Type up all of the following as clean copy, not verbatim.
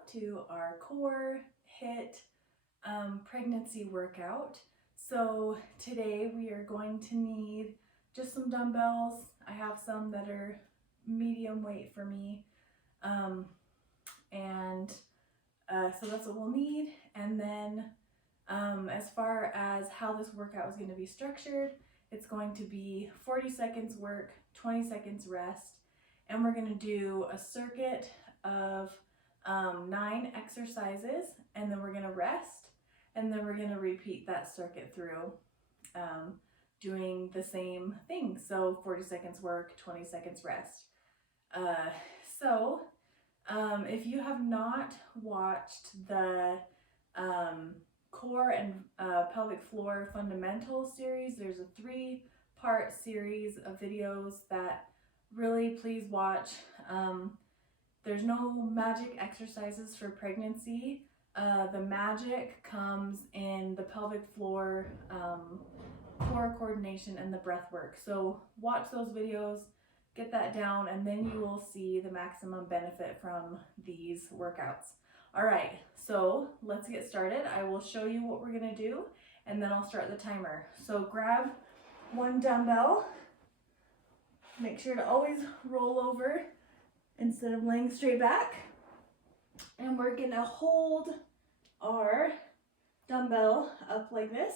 up to our core HIIT pregnancy workout. So today we are going to need just some dumbbells. I have some that are medium weight for me. So that's what we'll need. And then as far as how this workout is going to be structured, it's going to be 40 seconds work, 20 seconds rest, and we're going to do a circuit of 9 exercises, and then we're going to rest, and then we're going to repeat that circuit through doing the same thing. So 40 seconds work, 20 seconds rest. If you have not watched the core and pelvic floor fundamentals series, there's a 3-part series of videos that really please watch. There's no magic exercises for pregnancy. The magic comes in the pelvic floor, core coordination, and the breath work. So watch those videos, get that down, and then you will see the maximum benefit from these workouts. All right, so let's get started. I will show you what we're gonna do, and then I'll start the timer. So grab one dumbbell. Make sure to always roll over instead of laying straight back. And we're gonna hold our dumbbell up like this,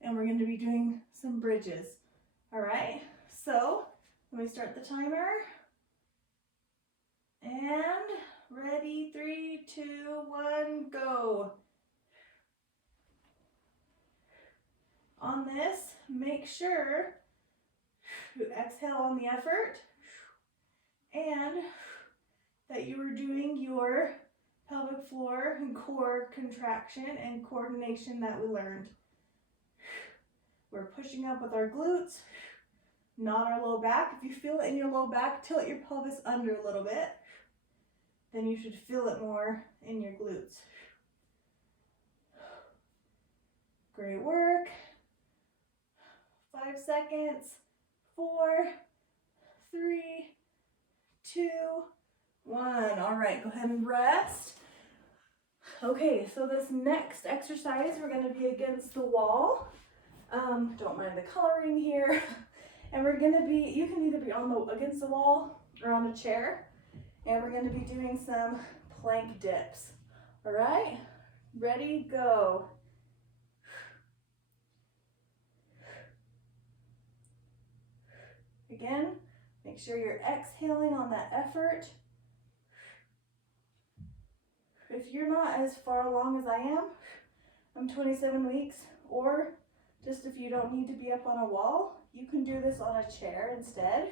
and we're gonna be doing some bridges. All right, so let me start the timer. And ready, 3, 2, 1, go. On this, make sure you exhale on the effort and that you are doing your pelvic floor and core contraction and coordination that we learned. We're pushing up with our glutes, not our low back. If you feel it in your low back, tilt your pelvis under a little bit. Then you should feel it more in your glutes. Great work. 5 seconds. 4, 3, 2, 1. All right, go ahead and rest. Okay, so this next exercise, we're going to be against the wall. Don't mind the coloring here. And we're going to be, you can either be against the wall or on a chair. And we're going to be doing some plank dips. All right, ready, go. Again, make sure you're exhaling on that effort. If you're not as far along as I am, I'm 27 weeks, or just if you don't need to be up on a wall, you can do this on a chair instead.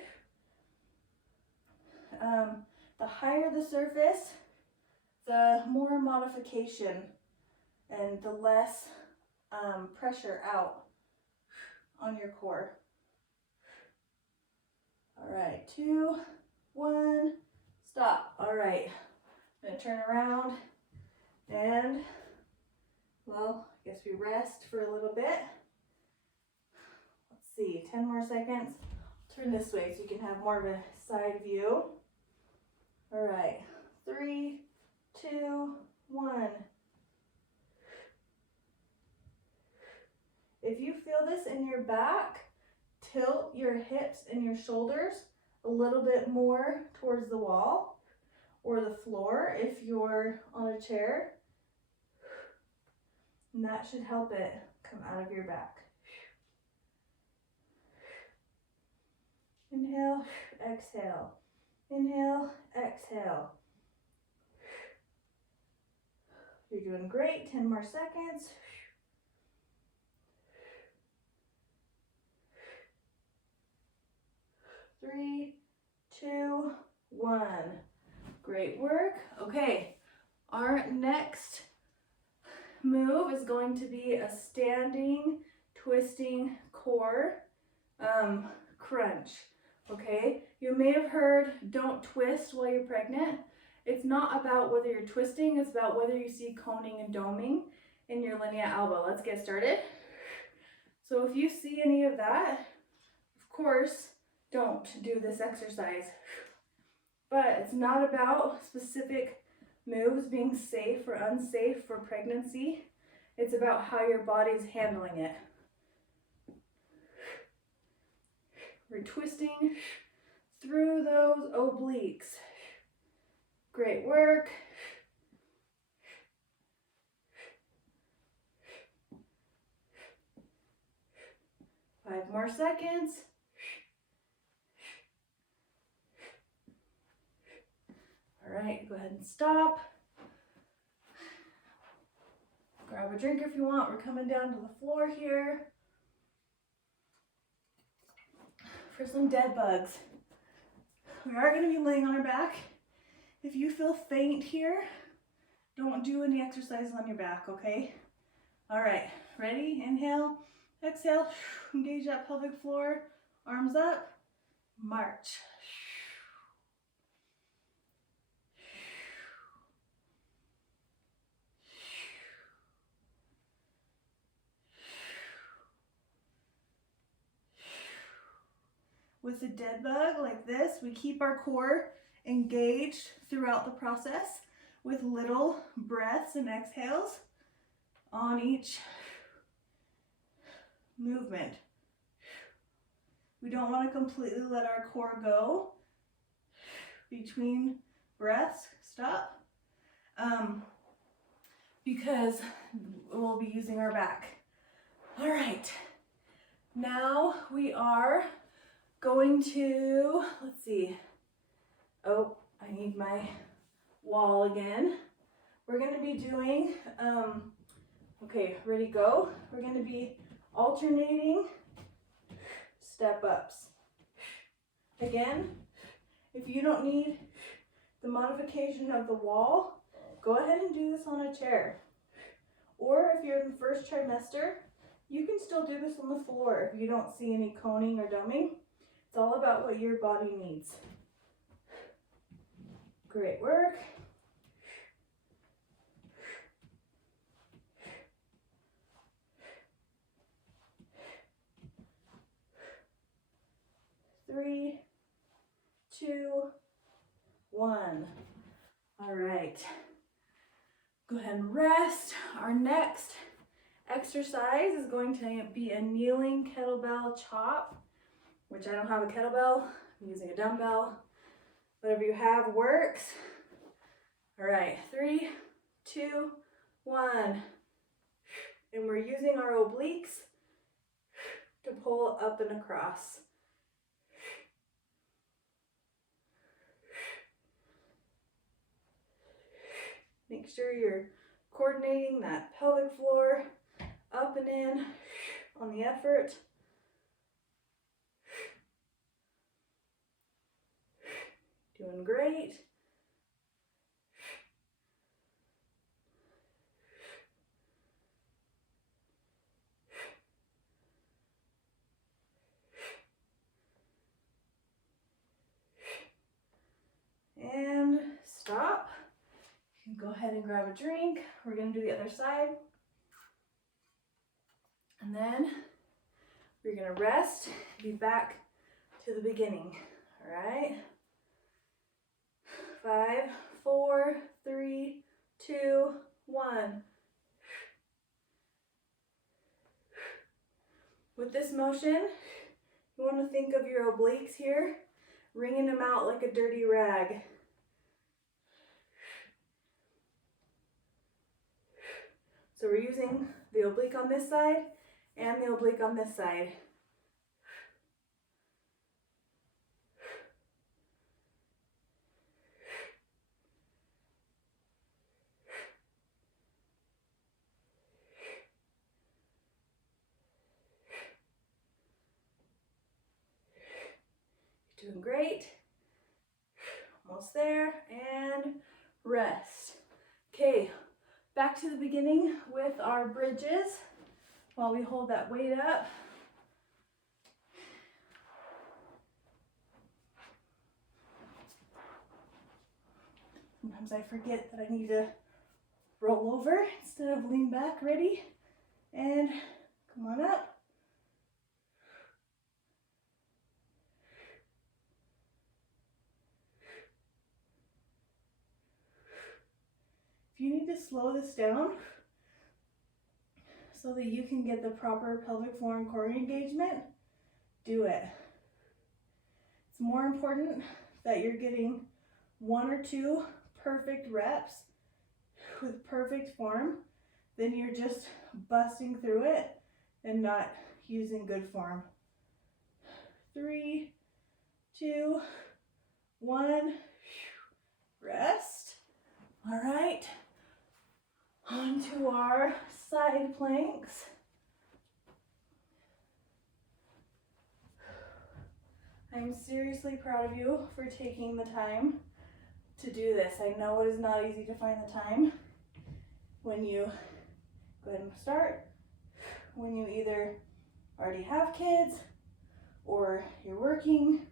The higher the surface, the more modification and the less pressure out on your core. All right, 2, 1, stop. All right, I'm gonna turn around and, well, I guess we rest for a little bit. Let's see, 10 more seconds. Turn this way so you can have more of a side view. All right, 3, 2, 1. If you feel this in your back, tilt your hips and your shoulders a little bit more towards the wall or the floor if you're on a chair. And that should help it come out of your back. Inhale, exhale. Inhale, exhale. You're doing great. 10 more seconds. Three, 2, 1. Great work. Okay, our next move is going to be a standing, twisting core crunch. Okay, you may have heard don't twist while you're pregnant. It's not about whether you're twisting, it's about whether you see coning and doming in your linea alba. Let's get started. So if you see any of that, of course, don't do this exercise. But it's not about specific moves being safe or unsafe for pregnancy. It's about how your body's handling it. We're twisting through those obliques. Great work. Five more seconds. All right, go ahead and stop. Grab a drink if you want. We're coming down to the floor here for some dead bugs. We are going to be laying on our back. If you feel faint here, don't do any exercises on your back, okay? All right, ready? Inhale, exhale, engage that pelvic floor, arms up, march. With a dead bug like this, we keep our core engaged throughout the process with little breaths and exhales on each movement. We don't want to completely let our core go between breaths. Stop. Because we'll be using our back. All right. Now we are going to, let's see. Oh, I need my wall again. We're going to be doing, okay, ready, go. We're going to be alternating step ups. Again, if you don't need the modification of the wall, go ahead and do this on a chair. Or if you're in the first trimester, you can still do this on the floor if you don't see any coning or dumbing. It's all about what your body needs. Great work. Three, two, one. All right. Go ahead and rest. Our next exercise is going to be a kneeling kettlebell chop, which I don't have a kettlebell. I'm using a dumbbell. Whatever you have works. All right, 3, 2, 1. And we're using our obliques to pull up and across. Make sure you're coordinating that pelvic floor up and in on the effort. Doing great. And stop. You can go ahead and grab a drink. We're going to do the other side. And then we're going to rest, be back to the beginning. All right. 5, 4, 3, 2, 1. With this motion, you want to think of your obliques here, wringing them out like a dirty rag. So we're using the oblique on this side and the oblique on this side. Doing great. Almost there. And rest. Okay, back to the beginning with our bridges while we hold that weight up. Sometimes I forget that I need to roll over instead of lean back. Ready? And come on up. If you need to slow this down so that you can get the proper pelvic floor and core engagement, do it. It's more important that you're getting 1 or 2 perfect reps with perfect form than you're just busting through it and not using good form. 3, 2, 1, rest. All right, on to our side planks. I'm seriously proud of you for taking the time to do this. I know it is not easy to find the time when you go ahead and start, when you either already have kids, or you're working,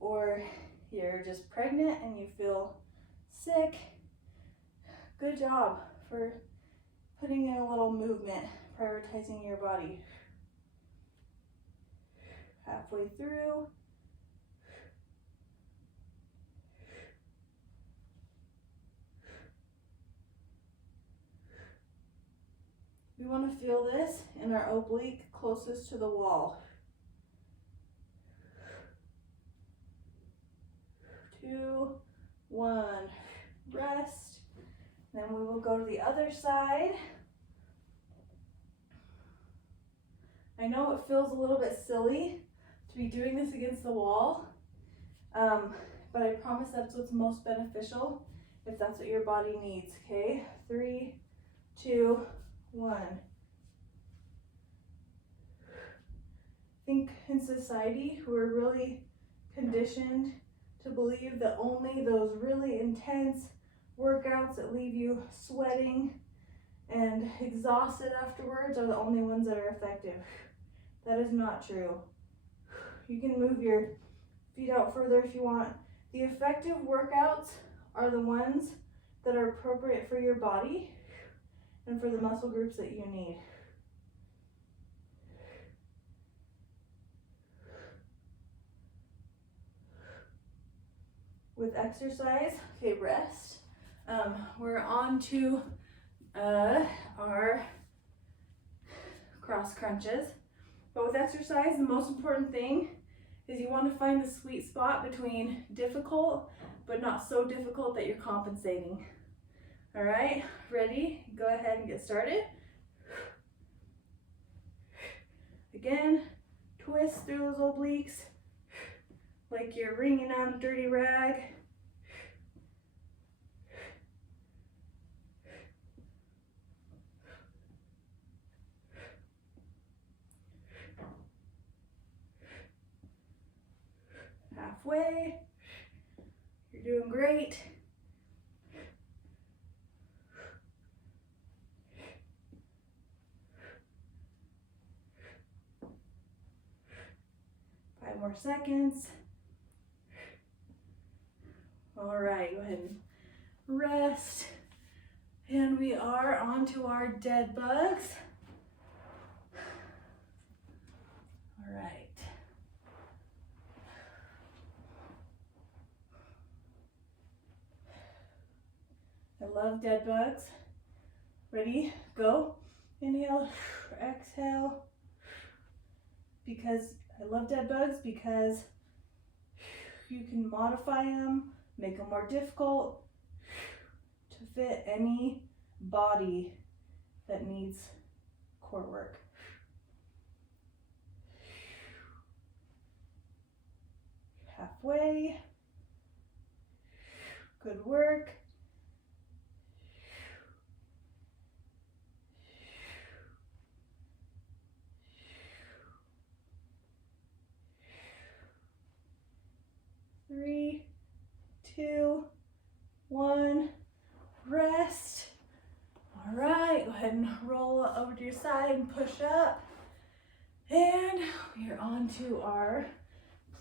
or you're just pregnant and you feel sick. Good job for putting in a little movement, prioritizing your body. Halfway through. We want to feel this in our oblique closest to the wall. 2, 1, rest. Then we will go to the other side. I know it feels a little bit silly to be doing this against the wall, but I promise that's what's most beneficial if that's what your body needs, okay? 3, 2, 1. I think in society we're really conditioned to believe that only those really intense workouts that leave you sweating and exhausted afterwards are the only ones that are effective. That is not true. You can move your feet out further if you want. The effective workouts are the ones that are appropriate for your body and for the muscle groups that you need. With exercise, okay, rest. We're on to our cross crunches. But with exercise, the most important thing is you want to find the sweet spot between difficult but not so difficult that you're compensating. All right, ready? Go ahead and get started. Again, twist through those obliques like you're wringing out a dirty rag. Halfway. You're doing great. Five more seconds. All right, go ahead and rest. And we are on to our dead bugs. All right. I love dead bugs. Ready? Go. Inhale, exhale. Because I love dead bugs because you can modify them, make them more difficult to fit any body that needs core work. Halfway. Good work. Three, 2, 1, rest. All right, go ahead and roll over to your side and push up. And we are on to our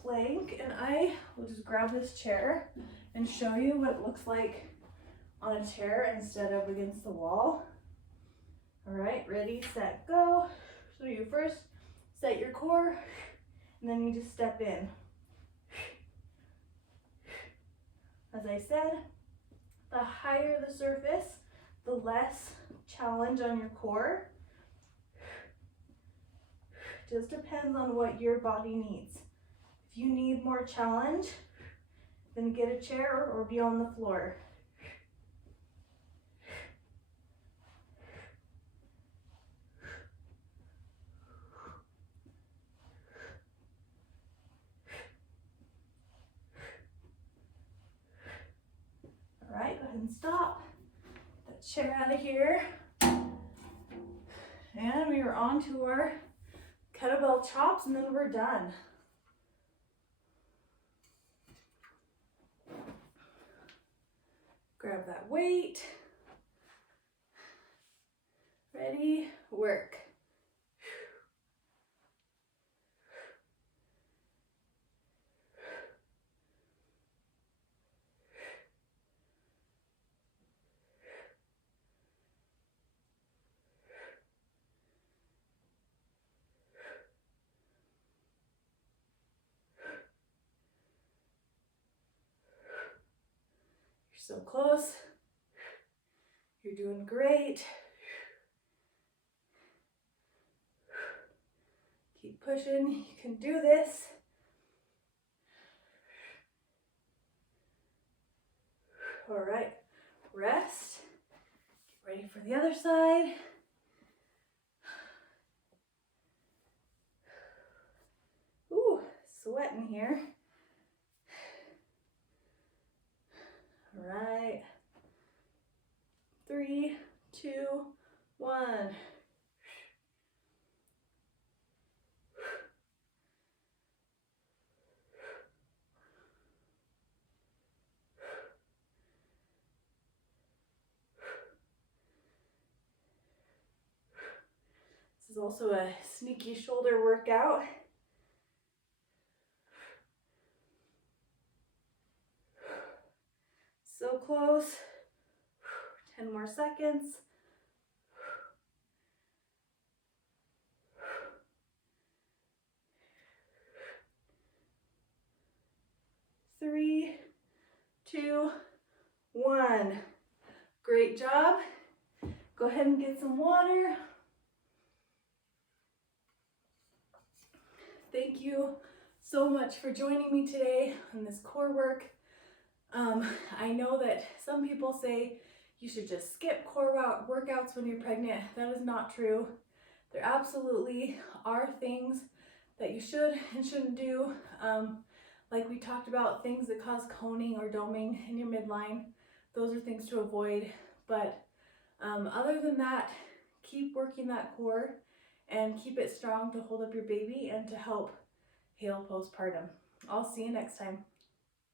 plank, and I will just grab this chair and show you what it looks like on a chair instead of against the wall. All right, ready, set, go. So you first set your core, and then you just step in. As I said, the higher the surface, less challenge on your core. Just depends on what your body needs. If you need more challenge, then get a chair or be on the floor. All right, go ahead and stop. Get that chair out of here. And we are on to our kettlebell chops, and then we're done. Grab that weight. Ready, work. You're so close. You're doing great. Keep pushing. You can do this. All right, rest. Get ready for the other side. Ooh, sweating here. All right. 3, 2, 1. This is also a sneaky shoulder workout. So close. 10 more seconds. 3, 2, 1. Great job. Go ahead and get some water. Thank you so much for joining me today on this core work. I know that some people say you should just skip core workouts when you're pregnant. That is not true. There absolutely are things that you should and shouldn't do. Like we talked about, things that cause coning or doming in your midline. Those are things to avoid. But other than that, keep working that core and keep it strong to hold up your baby and to help heal postpartum. I'll see you next time.